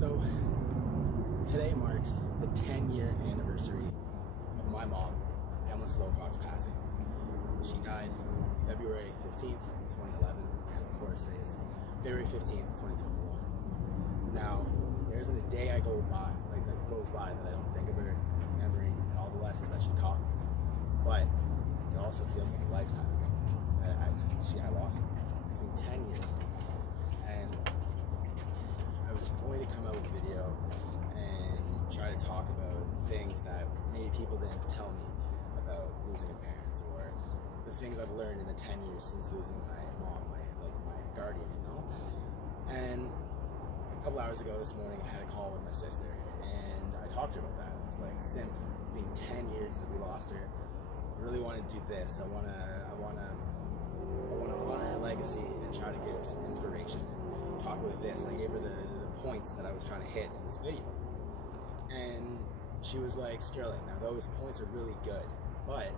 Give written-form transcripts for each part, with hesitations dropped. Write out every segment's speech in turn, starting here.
So today marks the 10-year anniversary of my mom, Pamela Forever's passing. She died February 15th, 2011, and of course today is February 15th, 2021. Now, there isn't a day that goes by that I don't think of her, remembering all the lessons that she taught me. But it also feels like a lifetime ago that I lost her. It's been 10 years. And I was going to come out with a video and try to talk about things that maybe people didn't tell me about losing a parent, or the things I've learned in the 10 years since losing my mom, my guardian, you know? And a couple hours ago this morning, I had a call with my sister, and I talked to her about that. It's like, Simp, it's been 10 years since we lost her. I really want to do this. I want to honor her legacy and try to give her some inspiration and talk about this. And I gave her the points that I was trying to hit in this video. And she was like, Sterling, now those points are really good, but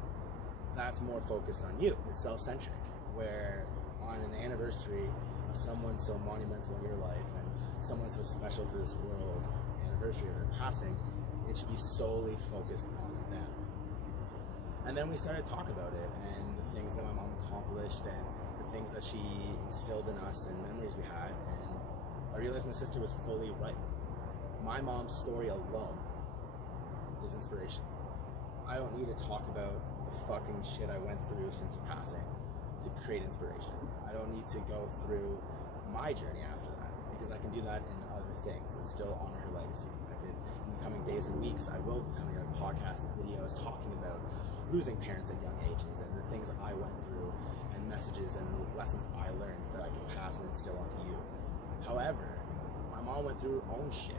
that's more focused on you. It's self-centric, where on an anniversary of someone so monumental in your life and someone so special to this world, anniversary of their passing, it should be solely focused on them. And then we started to talk about it and the things that my mom accomplished and the things that she instilled in us and memories we had, and I realized my sister was fully right. My mom's story alone is inspiration. I don't need to talk about the fucking shit I went through since her passing to create inspiration. I don't need to go through my journey after that, because I can do that in other things and still honor her legacy. In the coming days and weeks, I will be coming out with podcasts and videos talking about losing parents at young ages and the things I went through and messages and lessons I learned that I can pass and instill onto you. However, my mom went through her own shit,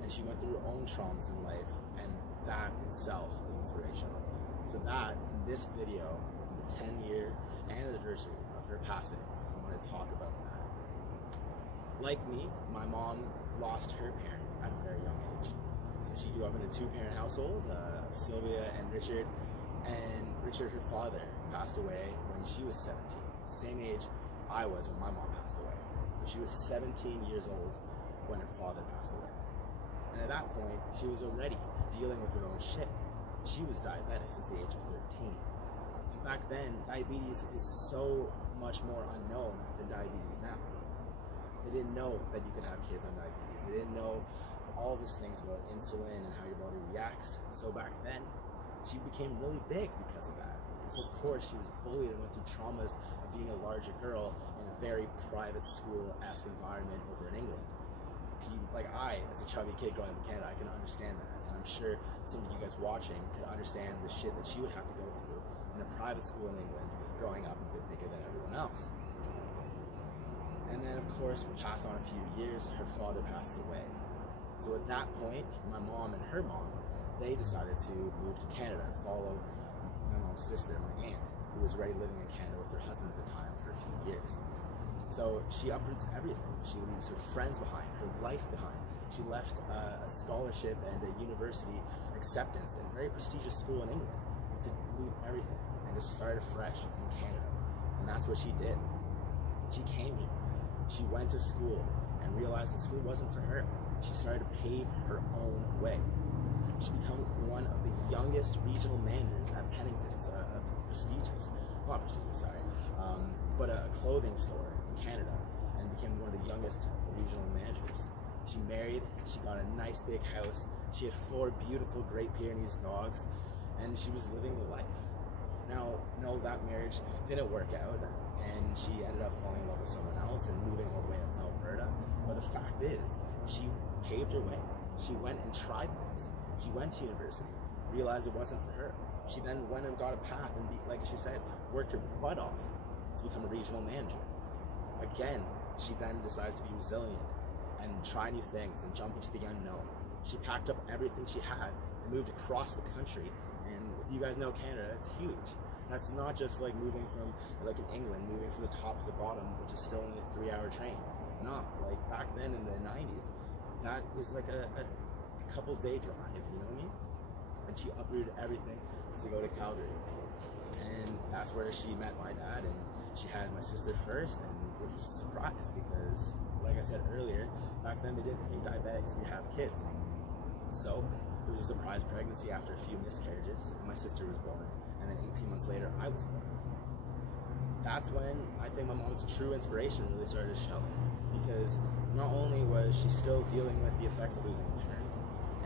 and she went through her own traumas in life, and that itself is inspirational. So that, in this video, the 10-year anniversary of her passing, I want to talk about that. Like me, my mom lost her parent at a very young age. So she grew up in a two-parent household, Sylvia and Richard Richard, her father, passed away when she was 17, same age I was when my mom passed away. So she was 17 years old when her father passed away. And at that point, she was already dealing with her own shit. She was diabetic since the age of 13. And back then, diabetes is so much more unknown than diabetes now. They didn't know that you could have kids on diabetes. They didn't know all these things about insulin and how your body reacts. So back then, she became really big because of that. So of course, she was bullied and went through traumas of being a larger girl in a very private school-esque environment over in England. As a chubby kid growing up in Canada, I can understand that. And I'm sure some of you guys watching could understand the shit that she would have to go through in a private school in England, growing up a bit bigger than everyone else. And then, of course, we pass on a few years, her father passes away. So at that point, my mom and her mom, they decided to move to Canada and follow my mom's sister, my aunt, who was already living in Canada with her husband at the time for a few years. So she uproots everything. She leaves her friends behind, her life behind. She left a scholarship and a university acceptance in a very prestigious school in England to leave everything and just start afresh in Canada. And that's what she did. She came here. She went to school and realized that school wasn't for her. She started to pave her own way. She became one of the youngest regional managers at Pennington's, a clothing store in Canada, and became one of the youngest regional managers. She married, she got a nice big house, she had 4 beautiful Great Pyrenees dogs, and she was living the life. Now, no, that marriage didn't work out, and she ended up falling in love with someone else and moving all the way up to Alberta. But the fact is, she paved her way. She went and tried things. She went to university, realized it wasn't for her. She then went and got a path and, like she said, worked her butt off to become a regional manager. Again, she then decides to be resilient and try new things and jump into the unknown. She packed up everything she had and moved across the country. And if you guys know Canada, it's huge. That's not just like moving from, like in England, moving from the top to the bottom, which is still only a 3-hour train. No, like back then in the 90s, that was like a couple-day drive, you know what I mean? And she uprooted everything to go to Calgary. And that's where she met my dad, and she had my sister first, and which was a surprise because, like like I said earlier, back then they didn't think diabetics could have kids. So it was a surprise pregnancy after a few miscarriages. My sister was born, and then 18 months later, I was born. That's when I think my mom's true inspiration really started to show, because not only was she still dealing with the effects of losing a parent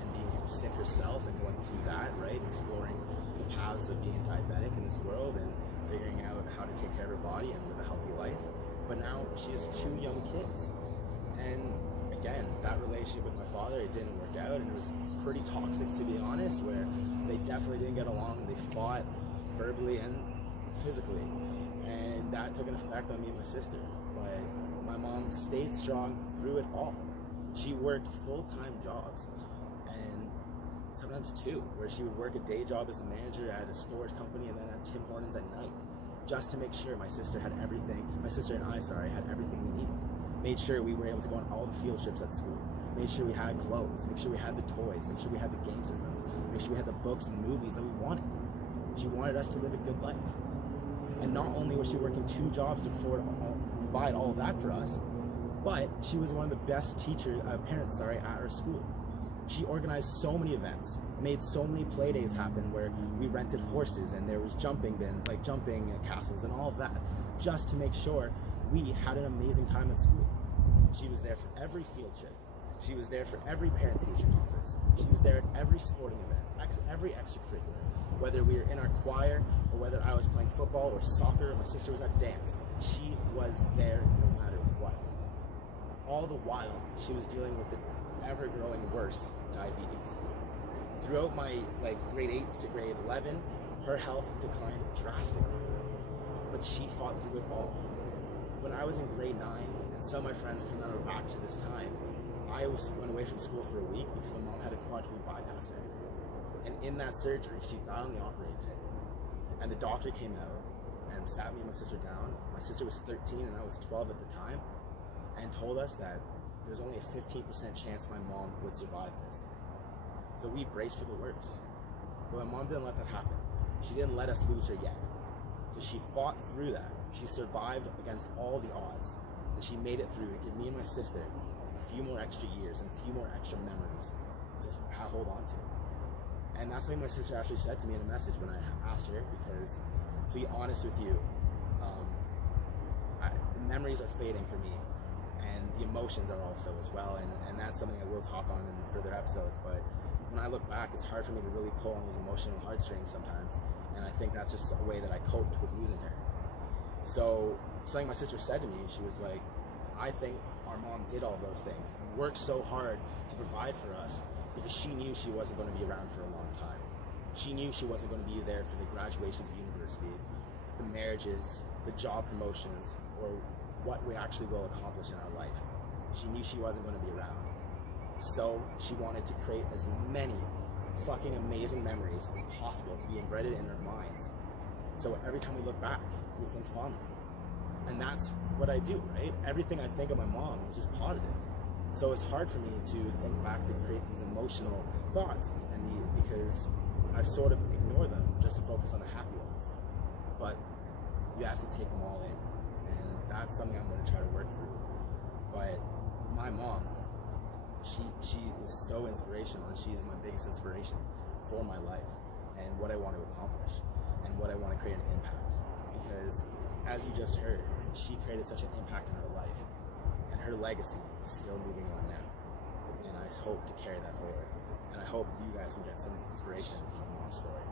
and being sick herself and going through that, right, exploring the paths of being diabetic in this world and figuring out how to take care of her body and live a healthy life, but now she has 2 young kids. And again, that relationship with my father, it didn't work out, and it was pretty toxic, to be honest, where they definitely didn't get along. They fought verbally and physically, and that took an effect on me and my sister. But my mom stayed strong through it all. She worked full-time jobs, and sometimes 2, where she would work a day job as a manager at a storage company and then at Tim Hortons at night, just to make sure my sister and I had everything we needed. Made sure we were able to go on all the field trips at school, made sure we had clothes, make sure we had the toys, make sure we had the game systems, make sure we had the books and movies that we wanted. She wanted us to live a good life. And not only was she working 2 jobs to provide all of that for us, but she was one of the best parents at our school. She organized so many events, made so many play days happen where we rented horses and there was jumping castles and all of that, just to make sure we had an amazing time at school. She was there for every field trip. She was there for every parent-teacher conference. She was there at every sporting event, every extracurricular, whether we were in our choir or whether I was playing football or soccer or my sister was at dance. She was there no matter what. All the while, she was dealing with the ever-growing worse diabetes. Throughout my grade 8 to grade 11, her health declined drastically, but she fought through it all. When I was in grade 9 and some of my friends came out of back to this time, I went away from school for a week because my mom had a quadruple bypass surgery. And in that surgery, she died on the operating table. And the doctor came out and sat me and my sister down. My sister was 13 and I was 12 at the time, and told us that there's only a 15% chance my mom would survive this. So we braced for the worst. But my mom didn't let that happen. She didn't let us lose her yet. So she fought through that. She survived against all the odds, and she made it through to give me and my sister a few more extra years and a few more extra memories to hold on to. And that's something my sister actually said to me in a message when I asked her, because to be honest with you, the memories are fading for me, and the emotions are also as well, and that's something I will talk on in further episodes. But when I look back, it's hard for me to really pull on these emotional heartstrings sometimes, and I think that's just a way that I coped with losing her. So something my sister said to me, she was like, I think our mom did all those things, worked so hard to provide for us because she knew she wasn't going to be around for a long time. She knew she wasn't going to be there for the graduations of university, the marriages, the job promotions, or what we actually will accomplish in our life. She knew she wasn't going to be around. So she wanted to create as many fucking amazing memories as possible to be embedded in our minds. So every time we look back, we think fondly. And that's what I do, right? Everything I think of my mom is just positive. So it's hard for me to think back to create these emotional thoughts, because I sort of ignore them just to focus on the happy ones. But you have to take them all in, and that's something I'm going to try to work through. But my mom, she is so inspirational, and she is my biggest inspiration for my life and what I want to accomplish and what I want to create an impact. Because as you just heard, she created such an impact in her life, and her legacy is still moving on now. And I hope to carry that forward. And I hope you guys can get some inspiration from my mom's story.